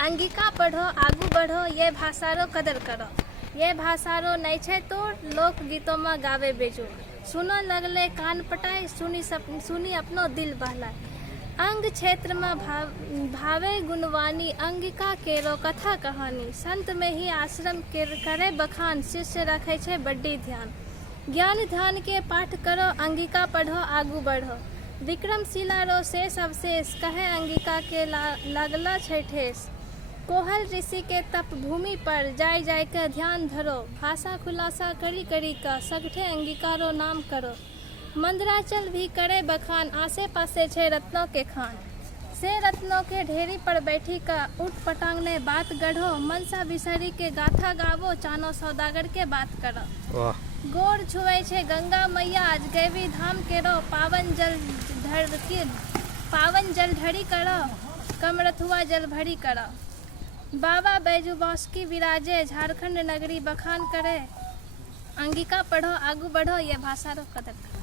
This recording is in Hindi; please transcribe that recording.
अंगिका पढ़ो आगू बढ़ो ये भाषा रो कदर करो। ये भाषा रो नहीं छे तो लोकगीतों में गावे बेजो। सुनो लगले कान पटाए सुनी अपनो दिल बहलाए। अंग क्षेत्र में भावे गुणवानी अंगिका केरो कथा कहानी। संत में ही आश्रम करे बखान शिष्य रखे छे बड्डी ध्यान। ज्ञान ध्यान के पाठ करो अंगिका पढ़ो आगू बढ़ो। विक्रमशिला रो शेष अवशेष कहे अंगिका के लगला छे ठेस। कोहल ऋषि के तप भूमि पर जाय जाय के ध्यान धरो। भाषा खुलासा करी का सगठे अंगिका रो नाम करो। मंदराचल भी करे बखान आसे पासे छे रत्नों के खान। से रत्नों के ढेरी पर बैठी का उठ पटांग ने बात गढ़ो। मनसा बिसरी के गाथा गावो चानो सौदागर के बात करो। गोर छुए छे गंगा मैया आज गैवी धाम केरो। पावन जल ढड़ी करो कमरथुआ जल भरी करो। बाबा बैजू बांसुरी विराजे झारखंड नगरी बखान करे। अंगिका पढ़ो आगू बढ़ो ये भाषा रो कदर करो।